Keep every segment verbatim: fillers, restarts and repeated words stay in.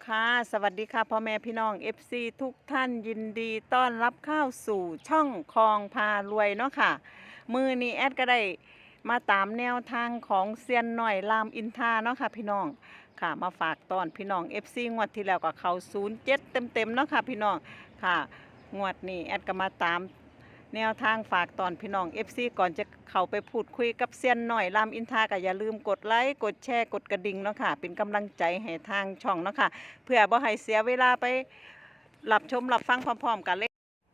ค่ะสวัสดีค่ะพ่อแม่พี่น้อง เอฟ ซี ทุกท่านยินดีต้อนรับเข้าสู่ช่องคลองพารวยเนาะค่ะมือนี้แอดก็ได้มาตามแนวทางของเซียนหน่อยรามอินทราเนาะค่ะพี่น้องค่ะมาฝากตอนพี่น้อง เอฟ ซี งวดที่แล้วก็เขาศูนย์เจ็ดเต็มๆเนาะค่ะพี่น้องค่ะงวดนี้แอดก็มาตามแนวทางฝากตอนพี่น้อง เอฟ ซี ก่อนจะเข้าไปพูดคุยกับเซียนหน่อยรามอินทราก็อย่าลืมกดไลค์กดแชร์กดกระดิ่งเนาะค่ะเป็นกำลังใจให้ทางช่องเนาะค่ะ เพื่อบ่ให้เสียเวลาไปรับชมรับฟังพร้อมๆกันเลย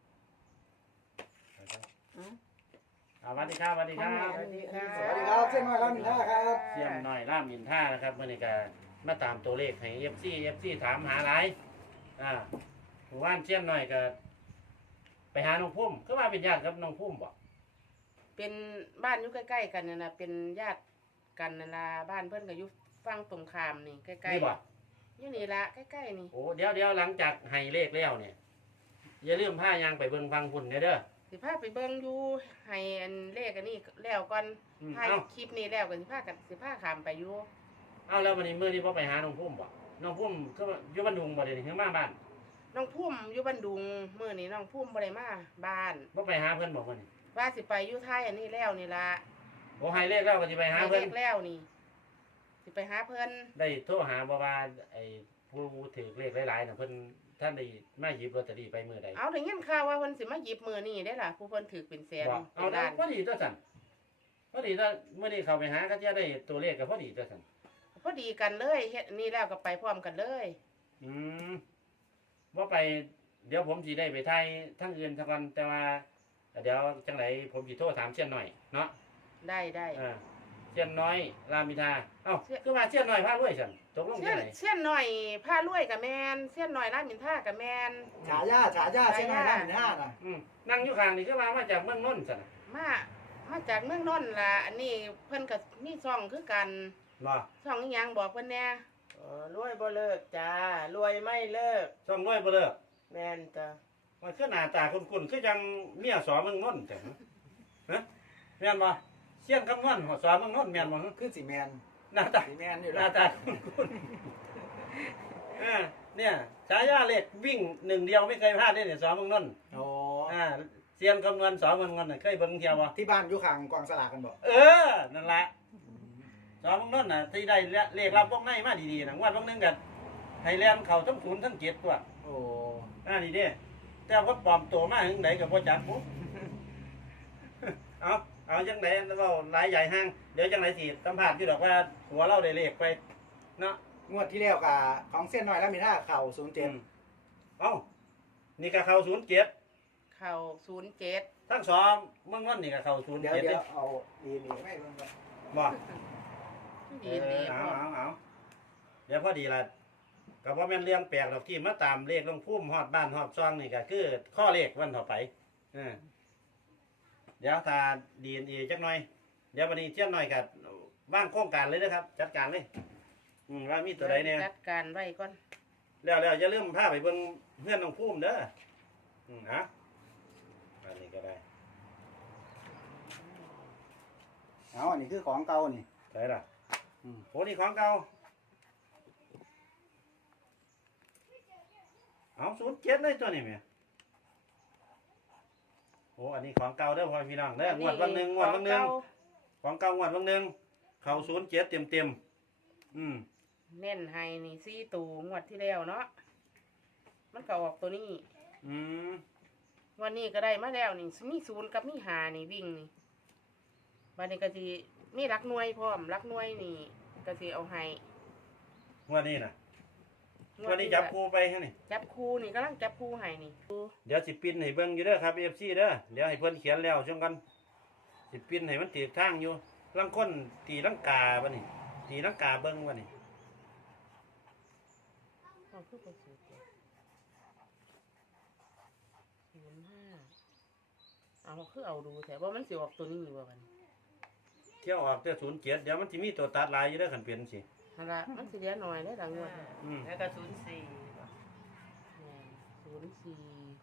อืมอ่าสวัสดีครับสวัสดีครับสวัสดีครับสวัสดีครับเส้นน้อยแล้วหนึ่งท่าครับเสียมน้อยล่ามอินท่านะครับเมื่อนี้ก็มาตามตัวเลขให้เอฟซีเอฟซีถามหาหลายอ่าหมู่บ้านเสียมน้อยก็ไปหาน้องพุ่มก็ว่าเป็นญาติกับน้องพุ่มบ่เป็นบ้านอยู่ใกล้ๆกันนะนะเป็นญาติกันนั่นล่ะบ้านเพื่อนก็อยู่ฝั่งตรงข้ามนี่ใกล้นี่บ่ๆอยู่นี่ละใกล้ๆนี่โอ้เดี๋ยวเดี๋ยวหลังจากให้เลขแล้วเนี่ยอย่าลืมผ้ายางไปเบิ่งฟังพุ่นเด้อเด้อสิพาไปเบิ่งอยู่ให้อันเลขอันนี้แล้วก่อนอืมถ่ายเอ้าคลิปนี้แล้วก็สิพากันสิพาขามไปอยู่เอาแล้ววันนี้มื้อนี้บ่ไปหาน้องพุ่มบ่น้องพุ่มก็อยู่บ้านดุงบ่เดี๋ยวนี้ถึงมาบ้านน้องพุ่มอยู่บ้านดุงมื้อนี้น้องพุ่มบ่ได้มาบ้านบ่ไปหาเพิ่นบ่มื้อนี้ว่าสิไปอยู่ไทยอันนี้แล้วนี่ล่ะโอ้ให้เลขแล้วก็สิไปหาให้เพิ่เลนขแล้วนี่สิไปหาเพิ่นได้โทรหาบ่ว่าไอ้ผู้ถือเลขหลายๆน่ะเพิ่นท่านได้มาหยิบลอตเตอรี่ไปมื้อใดเอาได้ยินข่าวว่าเพิ่นสิมาหยิบมื้อนี้ได้ล่ะผู้เพิ่นถือเป็นแสนบ่เอาเป็นแล้วล้านพอดีตัวสั่นพอดีถ้าเมื่อนี้เข้าไปหาก็จะได้ตัวเลขก็พอดีตัวสั่นพอดีกันเลยเฮ็ดอันนี่แล้วก็ไปพร้อมกันเลยอืมว่าไปเดี๋ยวผมสิได้ไปไทยทั้งอื่นทั้งวันแต่ว่าเดี๋ยวจังไหนผมสิโทรถามเชียนหน่อยเนาะได้ได้อ่าเชียนน้อยรามอินทราเอ้าเชี่ยคือว่าเชียนน้อยพาด้วยสั่นตกลงเสี้จัยงนไหนเสี้ยนหน่อยผ้ารวยกับแมนเสี้ยนหน่อยร้านมินท่ากับแมนฉายาฉายาเส้นน้อยแล้วหนึ่งท่าน่ะอืมนั่งอยู่ข้างนี่คือว่ามาจากเมืองนนท์สั่นน่ะมามาจากเมืองนนท์ล่ะอันนี้เพิ่นกับมีซองคือกันบ่ซองอีหยังบอกเพิ่นแหน่เออรวยบ่เลิกจ้ารวยไม่เลิกช่องรวยบ่เลิกแม่นจ้ะมันคือหน้าตาคุ้นๆคือจังเมียสอเมืองนนท์จังฮะแม่นบ่เชียนคำนวณหัวสอเมืองนนท์แม่นบ่ฮะขึ้นสีแมนหน้าตาสีแมนอยู่หแล้น้าว ตาคุ้นๆอ่าเนี่ยฉายาเหล็กวิ่งหนึ่งเดียวไม่เคยพลาดเลยเนี่ยสอเมืองนนท์โอ้อ่าเซียนคำนวณสอเมืองนนท์น่ะเคยเบิ่งเที่ยวบ่ที่บ้านอยู่ข้างกองสลากกันบอกเออนั่นแหละสอเมืองนนท์น่ะที่ได้เลขรับวงในมาดีๆนะงวดวงหนึงกันไฮแลนด์เข้าทั้งศูนย์ทั้งเจ็ดตัวโอ้อ่านี่เด้แต่ว่าปลอมตัวมาถึงไหนกับพ่อจักปุ๊บ เอาเอาจังไหนเราหลายใหญ่ห้างเดี๋ยวจังไหนสิสัมภาษณ์ที่ดอกว่าหัวเราได้เลขไปเนาะงวดที่แล้วกับของเส้นน้อยแล้วมีท่าเข่าศูนย์เจ็ดอืมเอ้านี่ก็เข้าศูนย์เจ็ดเข้าศูนย์เจ็ดทั้งสองเมืองนนท์นี่ก็เข้าศูนย์เดี๋ยวเจ็ดเดี๋เด้ยวเอาดีดีไม่ลงไปบ่ดีเอดีอเอาเอาเอาเดี๋ยวพอดีละก็บ่แม่นเรื่องแปลกหรอกที่มาตามเลขลงพุ่มฮอดบ้านฮอดซองนี่ก็คือข้อเลขวันต่อไปเออเดี๋ยวถ้า ดี เอ็น เอ จักหน่อย เดี๋ยววันนี้เที่ยงหน่อยกับว่างโครงการเลยนะครับ จัดการเลยอืมว่ามีตัวใดเนี่ยจัดการไว้ก่อนแล้วแล้วอย่าลืมพาไปเบิ่งเพื่อนน้องพุ่มเด้ออืมฮะอันนี้ก็ได้เอาอันนี้คือของเก่านี่ใช่ล่ะอืมโหนี่ของเก่าเอาศูนย์เจ็ดเลยตัวนี้แม่โอ้อันนี้ของเก่าเด้อพ่อพี่น้องเด้องวดวันหนึ่งงวดวันหนึ่งของเก่างวดวันหนึ่งเข้าศูนย์เจ็ดเต็มเต็มๆอืมเน้นให้นี่สี่ตูงวดที่แล้วเนาะมันก็ออกตัวนี้อืมวันนี้ก็ได้มาแล้วนี่มีศูนย์กับมีหานี่วิ่งนี่วันนี้ก็สิมีรักหน่วยพร้อมรักหน่วยนี่ก็สิเอาให้งวดนี้นะงวดนี้จับคู่ไปฮะนี่จับคู่นี่กำลังจับคู่ให้นี่เดี๋ยวสิปินให้เบิ่งอยู่เด้อครับ เอฟ ซี เด้อเดี๋ยวให้เพิ่นเขียนแล้วช่วงกันสิปินให้มันตีทางอยู่ลังคนตีลังกาบ่นี่ตีลังกาเบิ่งบ่นี่เอาคือบ่สูตรเดียวศูนย์ห้าเอาคือเอาดูแต่ว่ามันสิออกตัวนี้บ่กันเที่ยวออกแต่ศูนย์เจ็ดเดี๋ยวมันสิมีตัวตัดหลายอยู่เด้อคันเป็นสินั่นละมันสิเหลือหน่อยได้อหลังงวดอืมแล้วก็ศูนย์สี่ศูนย์สี่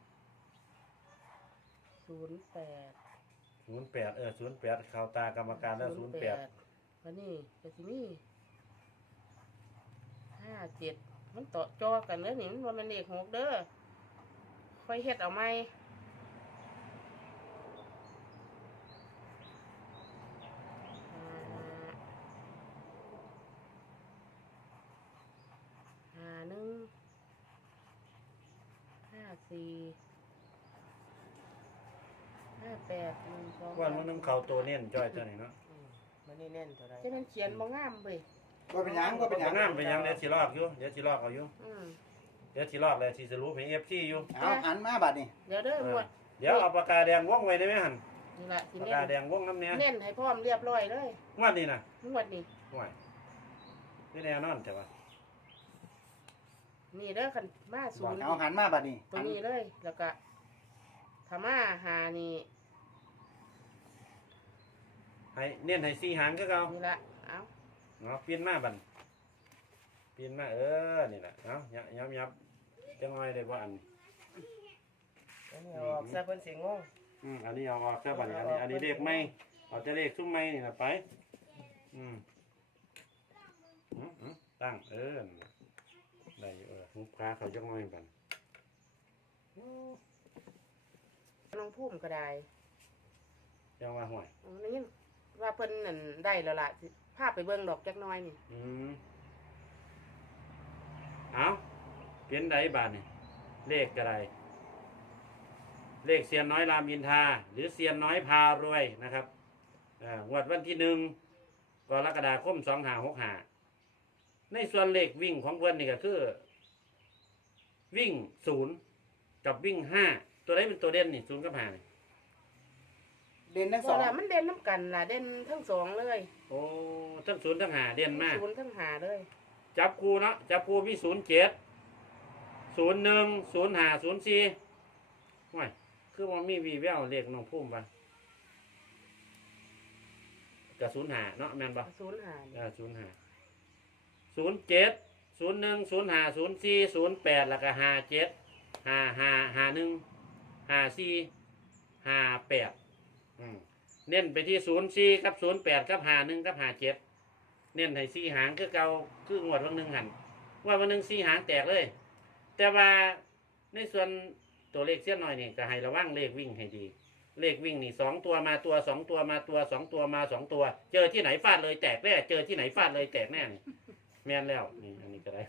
ศูนย์แปดศูนย์แปดเออศูนย์แปดเข้าตากรรมการแล้วศูนย์แปดวันนี้ก็สิมีห้าเจ็ดมันต่อจอกันเด้อนี่มันบ่แม่นเลขหกเด้อค่อยเฮ็ดเอาใหม่ห้าหนึ่งห้าสี่ห้าแปดหนึ่งสองวันมันนึงเข้าตัวเน้นจ้อยตัวนี้เนาะอืมมันนี่แน่นเท่าไรจะมันเขียนบ่งามเว้ยก็เป็นหยังก็เป็นหยังงามเป็นหยังเดี๋ยวสิลอกอยู่เดี๋ยวสิลอกเอาอยู่อืมเดี๋ยวสิลอกแล้วสิสรุปให้ เอฟ ซี อยู่เอาหันมาบัดนี่เดี๋ยวเด้อเอหมอดเดี๋ยวเอาปากกาแดงวงไว้ได้ไหมหั่นนี่ล่ะสิปากเน้กาน แดงวงน้ำเนี้ยเน้นให้พร้อมเรียบร้อยเลยงวดนี้น่ะงวดนี้ห่วยนี่แน่นอนแต่ว่านี่เด้อคันมาศูบอกนย์เอาหันมาบัดนี่ตัวนี้เลย แล้วก็ถ้ามาหานี่ให้เน้นให้สี่หางคือเก่านี่ละเอาเนาะเปลี่ยนมาบัดเปลี่ยนมาเออนี่ล่ะเนาะยับยับยับจังน้อยได้บ่อันนี้อันนี้เอาออกซะเพิ่นสิงงอืมอันนี้เอาออกซะบัดนี้อันนี้อันนี้เลขไม่เอาแต่เลขซุ่มไม่นี่ล่ะไป อืมอืมอืมตั้งเออนั่นน่ะได้อยู่เออหุบขาเขาจังน้อยบัดน้องพุ่มก็ได้จังว่าห่วยอืมนี่ว่าเพิ่นนั่นได้แล้วล่ะสิพาไปเบิ่งดอกจักหน้อยนี่อืมเอาเปลี่ยนใดบาทนี่เลขอะไรเลขเซียนน้อยรามอินทราหรือเซียนน้อยพารวยนะครับอ่างวดวันที่หนึ่งกรกฎาคมสองห้าหกห้าในส่วนเลขวิ่งของเพื่อนนี่ก็คือ วิ่งศูนย์กับวิ่งห้าตัวไหนเป็นตัวเด่นนี่ศูนย์กับห้านี่เด่นทั้งสบ่องล่ะมันเด่นน้ำกันล่ะเด่นทั้งสองเลยโอ้ทั้งศูนย์ทั้งห้าเด่นมากศูนย์ทั้งหาเลยจับคูเนาะจับคูมีศูนย์เจ็ดศูนย์หนึ่งศูนย์ห้าศูนย์สี่ว้ายคือมันมีวีแววเลขน้องพุ่มปะกับศูนย์ห้าเนาะแม่นปะศูนย์หาเออศูนย์ห้าศูนย์เจ็ดศูนย์หนึ่งศูนย์ห้าศูนย์สี่ศูนย์แปดแล้วก็ห้าเจ็ดห้าห้าห้าหนึ่งห้าสี่ห้าแปดอืมเน้นไปที่ศูนย์สี่กับศูนย์แปดกับห้าหนึ่งกับห้าเจ็ดเน้นให้สี่หางคือเก่าคืองวดวันหนึ่งหันว่าวันหนึ่งสี่หางแตกเลย แต่ว่าในส่วนตัวเลขเสี้ยนหน่อยนี่ก็ให้ระวังเลขวิ่งให้ดี เลขวิ่งนี่สองตัวมาตัวสองตัวมาตัวสองตัวมาสองตัว เจอที่ไหนฟาดเลยแตกแน่เจอที่ไหนฟาดเลยแตกแน่นี่แม่นแล้วนี่อันนี้ก็ได้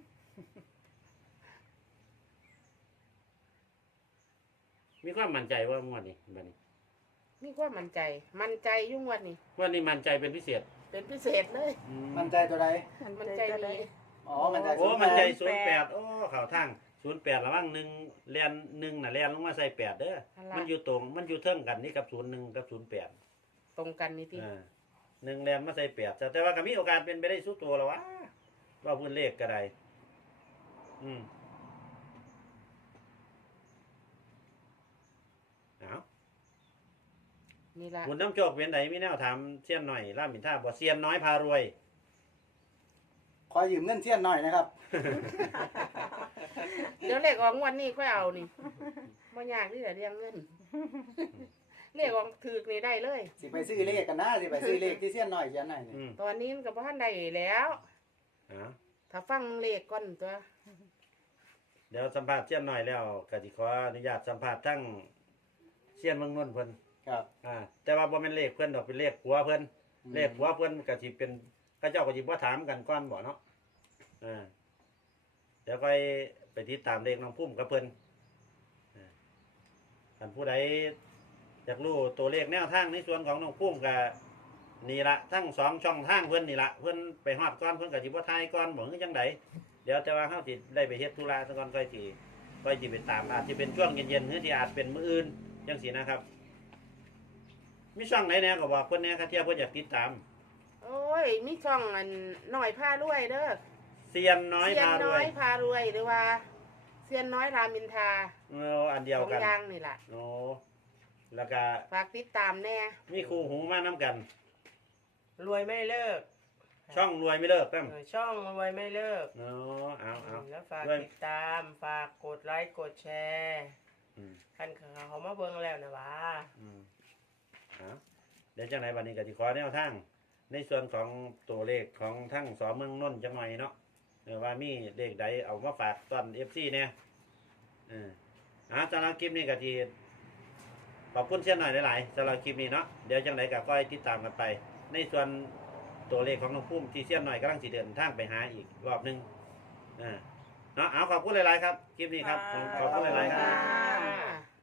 มีความมั่นใจว่างวดนี้บัดนี้นี่ความมั่นใจ มั่นใจอยุ่งวดนี่งวันนี้มั่นใจเป็นพิเศษเป็นพิเศษเลยอืมมันใจตัวใดมั่นใจดีอ๋อมันใจโอ้ศูย์มั่นใจแปดศูนย์แปดโอ้ข่าวทางศูนย์แปดระวังหนึ่งเรียนหนึ่งน่ะเรียนลงมาใส่แปดเด้อนั่นล่ะมันอยู่ตรงมันอยู่เทิงกันนี่กับศูนย์หนึ่งกับศูนย์แปดตรงกันนี่ติอ่าหนึ่งแรมมาใส่แปดแต่แต่ว่าก็มีโอกาสเป็นไปได้สู้ตัวแล้ววะว่าพื้นเลขก็ได้อืมเอานี่ล่ะคุณน้ำโชคเป็นไหนมีแนวถามเซียนหน่อยล่ามินท่าบ่เซียนน้อยพารวยขอยืมเงินเสี้ยนหน่อยนะครับเดี๋ยวเลขออกงวดนี้ค่อยเอานี่บ่ยากที่จะเรียงเงิน เลขออกถูกนี่ได้เลยสิไปซื้อเลขกันนะสิไปซื้อเลขที่เสี้ยนหน่อยเขียนหน่อยนี่อืมตอนนี้มันก็บ่ทันได้แล้วเอาถ้าฟังเลขก่อนตัวเดี๋ยวสัมภาษณ์เซียนหน่อยแล้วกติขออนุญาตสัมภาษณ์ทั้งเซียนเมืองนนท์เพิ่นครับอ่าแต่ว่าบ่แม่นเลขเพิ่นดอกเป็นเลขผัวเพิ่นอืมเลขผัวเพิ่นก็สิเป็นเขาเจ้าก็สิบ่ถามกันก่อนบ่เนาะอ่าเดี๋ยวไปไปติดตามเลขน้องพุ่มกับเพิ่นอ่าท่านผู้ใดอยากรู้ตัวเลขแนวทางในส่วนของน้องพุ่มก็นี่ละทั้งสองช่องทางเพิ่นนี่ละเพิ่นไปฮอดก่อนเพิ่นก็สิบ่ทายก่อนบ่คือจังไดเดี๋ยวแต่ว่าเฮาสิได้ไปเฮ็ดธุระซะก่อนค่อยสิค่อยสิไปตามอาจสิเป็นช่วงเย็นๆหรือสิอาจเป็นมื้ออื่นจังซี่นะครับ มีช่องไหนแน่ก็บอกเพิ่นแน่ค่ะเที่ยเพิ่นอยากติดตามโอ้ย มีช่องอันหน่อยพารวยเด้อเซียนน้อยเซียนพารน้วอย ยพารวยหรือว่าเซียนน้อยรามินทราเอออันเดียวสองกันอย่างนี่ล่ะโอ้แล้วก็ฝากติดตามแน่มีคู่หูมานํกันรวยไม่เลิกช่องรวยไม่เลิกแป๊มเออช่องรวยไม่เลิกเนาะเอาเอาแล้วฝากด้วยติดตาม ฝากกดไลค์กดแชร์อืมคันเขาเขามาเบิ่งแล้วนะวะอืมเอาเดี๋ยวจังไหนบัดนี้ก็สิขอแนวทางในส่วนของตัวเลขของทั้งสอเมืองนนท์จังหน่อยเนาะเออว่ามีเลขใดเอามาฝากตอนเอฟซีเนี่ยเอออ่าสำหรับคลิปนี้ก็ทีขอบคุณเช่นหน่อยหลายๆสำหรับคลิปนี้เนาะเดี๋ยวจังไหนก็ค่อยติดตามกันไป ในส่วนตัวเลขของน้องพุ่มที่เช่นหน่อยกำลังสิเดินทางไปหาอีกรอบหนึงอ่าเนาะเอาขอบคุณหลายๆครับคลิปนี้ครับขอบคุณหลายๆครับค่ะ